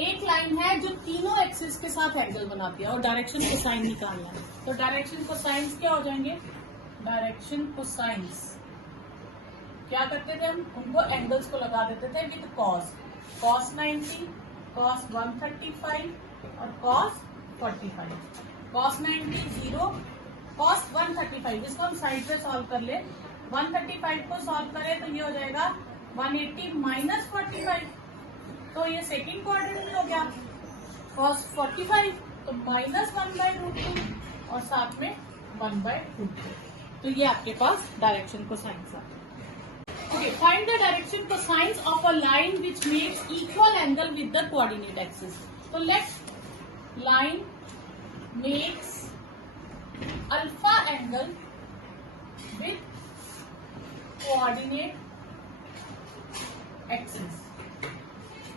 एक लाइन है जो तीनों एक्सिस के साथ एंगल बनाती है और डायरेक्शन कोसाइन निकालना है। तो डायरेक्शन कोसाइंस क्या हो जाएंगे? डायरेक्शन कोसाइंस क्या करते थे हम? उनको एंगल्स को लगा देते थे विद कॉस। कॉस 90, कॉस 135 और कॉस 45। Cos 90 0, cos 135। इसको हम साइड पे सॉल्व कर ले। 135 को सॉल्व करें तो ये हो जाएगा 180 माइनस 45। तो ये सेकेंड क्वाड्रेंट में हो गया। कॉस 45 तो माइनस 1/√2 और साथ में 1/√2। तो ये आपके पास डायरेक्शन कोसाइंस है। Okay, find the direction cosines of a line which makes equal angle with the coordinate axis. So let line makes alpha angle with coordinate axis.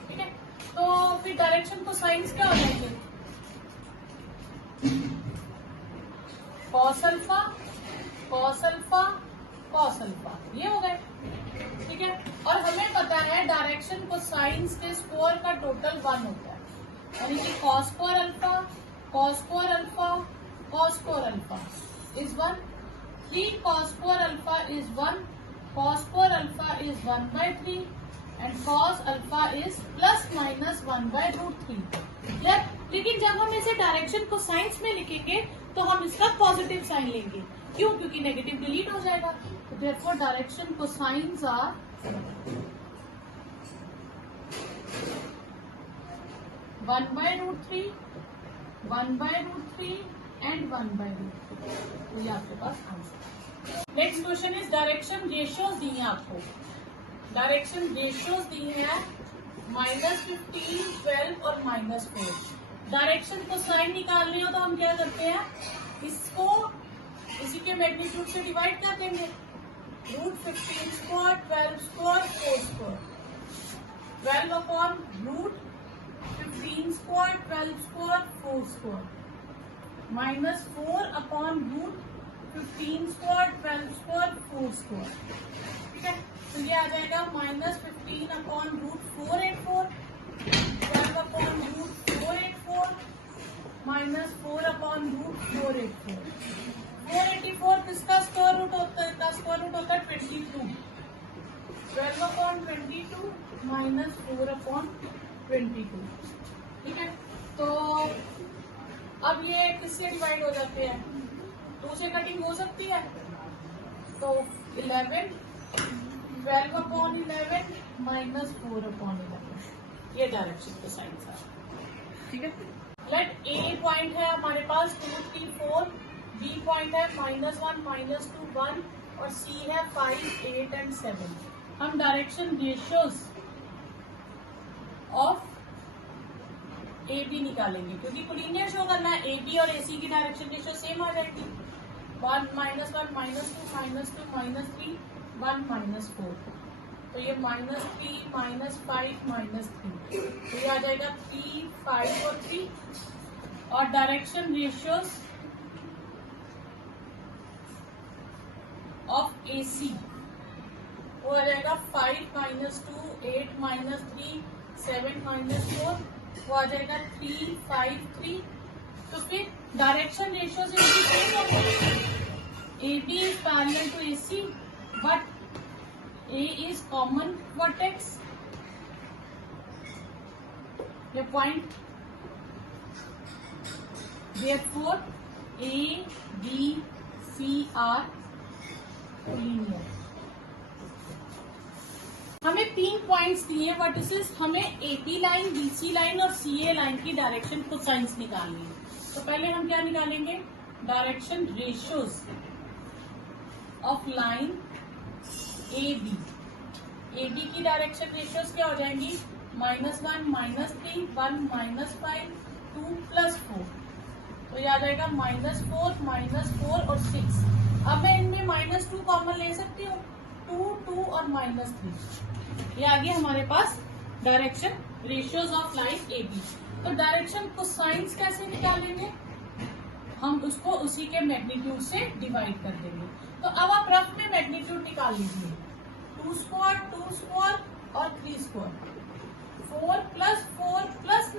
ठीक है, तो फिर डायरेक्शन कोसाइंस क्या हो जाएंगे? cos alpha, cos alpha, cos alpha, ये हो गए। ठीक है, और हमें पता है डायरेक्शन कोसाइंस के स्क्वायर का टोटल 1 होता है, यानी कि cos square alpha, cos square alpha, cos square alpha is 1, 3 cos square alpha is 1, cos square alpha is 1/3 and cos alpha is plus minus 1/√3। लेकिन जब हम इसे डायरेक्शन कोसाइंस में लिखेंगे तो हम इसका पॉजिटिव साइन लेंगे। क्यों? क्योंकि नेगेटिव डिलीट हो जाएगा। तो therefore direction cosines are 1/√3, 1/√3 and 1/√3। तो ये आपके पास answer. Next question is direction ratios दी है आपको। डायरेक्शन रेशियोज दी है -15, 12 और -4। डायरेक्शन कोसाइन निकालनी हो तो हम क्या करते हैं? इसको इसी के मैग्नीट्यूड से डिवाइड कर देंगे। √15 square, 12 square, 4 square, 12 upon √15 square, 12 square, 4 square, -4 upon √15 square, 12 square, 4 square. ठीक है, तो ये आ जाएगा -15 अपॉन √484, 12 अपॉन √484, -4 अपॉन √484। 484 किसका स्क्वायर रूट होता है? इसका स्क्वायर रूट होता है 22। 12 अपॉन 22 -4 अपॉन 22। ठीक है, तो अब ये किससे डिवाइड हो जाते हैं? 2 से कटिंग हो सकती है, तो 11, 12 अपॉन 11 -4 अपॉन 11। ये डायरेक्शन कोसाइंस है। ठीक है, लेट ए पॉइंट है हमारे पास 2, 3, 4, बी पॉइंट है -1, -2, 1 और सी है 5, 8 एंड 7। हम direction ratios of A B निकालेंगे, क्योंकि कोलिनियर शो करना है। ए बी और ए सी की डायरेक्शन रेशियो सेम आ जाएगी। 1, -1, -2, -2, -3, 1, -4। तो ये -3, -5, -3, तो ये आ जाएगा 3, 5 और 3। और डायरेक्शन रेशियोज ऑफ ए सी वो आ जाएगा 5, -2, 8, -3, 7, -4, वो आ जाएगा 3, 5, 3। तो फिर डायरेक्शन रेशियो से सेम होंगे। A B is parallel to A C but A is common vertex, the point, therefore A, B, C are collinear। हमें 3 पॉइंट्स दिए वर्टिसेस, हमें AP लाइन, BC लाइन और CA लाइन की direction cosines निकालनी है। तो पहले हम क्या निकालेंगे? Direction ratios of line AB। AB की डायरेक्शन रेशियोज क्या हो जाएंगी? -1, -3, 1, -5, 2 + 4। तो ये आ जाएगा -4 और 6। अब मैं इनमें -2 कॉमन ले सकती हूँ। 2, 2 और -3, ये आ गया हमारे पास direction ratios of line AB। तो डायरेक्शन कोसाइंस कैसे निकालेंगे? हम उसको उसी के मैग्नीट्यूड से डिवाइड कर देंगे। तो अब आप रफ में मैग्नीट्यूड निकाल लीजिए। 2 स्क्वायर, 2 स्क्वायर और 3 स्क्वायर, 4 + 4 +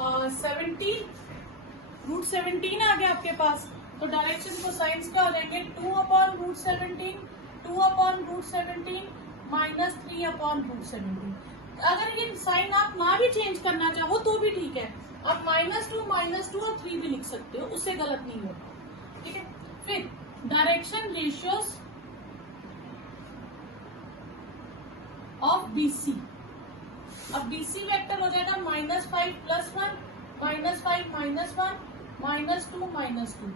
17 आ गया आपके पास। तो डायरेक्शन कोसाइंस क्या हो जाएंगे, 2/√17, 2/√17 माइनस 3/√17। अगर ये साइन आप ना भी चेंज करना चाहो तो भी ठीक है, आप -2 और 3 भी लिख सकते हो, उससे गलत नहीं होगा। ठीक है, फिर डायरेक्शन रेशियोज ऑफ BC। अब BC वेक्टर हो जाएगा -5 + 1, -5 -1, -2 -2,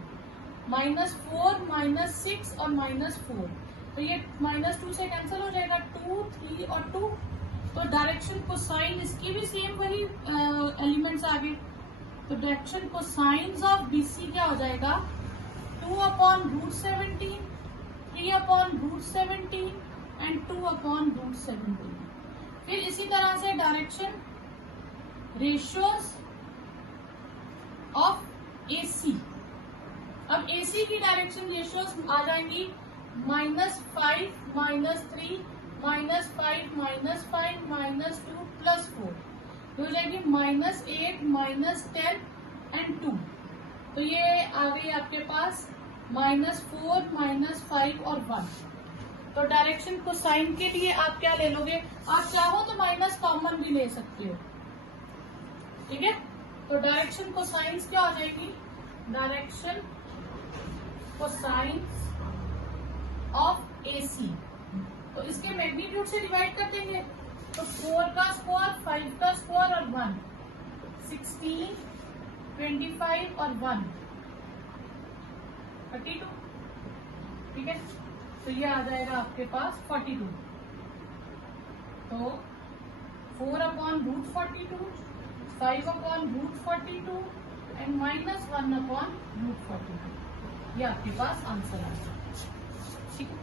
-4 -6 और -4। तो ये -2 से कैंसिल हो जाएगा, 2 3 और 2। तो डायरेक्शन कोसाइन इसकी भी सेम वही एलिमेंट्स आ गए। तो डायरेक्शन कोसाइंस ऑफ BC क्या हो जाएगा, 2/√17, 3/√17 एंड 2/√17। फिर इसी तरह से डायरेक्शन रेशियोज ऑफ AC। अब AC की डायरेक्शन रेशियोज आ जाएंगी -5 -3, -5 -5 -2 +4। हो जाएगी -8 -10 एंड 2। तो ये आ गई आपके पास -4 -5 और 1। तो डायरेक्शन कोसाइन के लिए आप क्या ले लोगे, आप चाहो तो माइनस कॉमन भी ले सकते हो। ठीक है, तो डायरेक्शन कोसाइंस क्या हो जाएगी, डायरेक्शन कोसाइंस ऑफ AC। तो इसके मैग्नीट्यूड से डिवाइड कर देंगे। तो 4 का स्क्वायर, 5 का स्क्वायर और 1, 16, 25 और 1, 32। ठीक है, तो ये आ जाएगा आपके पास 42। तो 4/√42, 5/√42 एंड -1/√42। ये आपके पास आंसर आ जाएगा। ठीक है।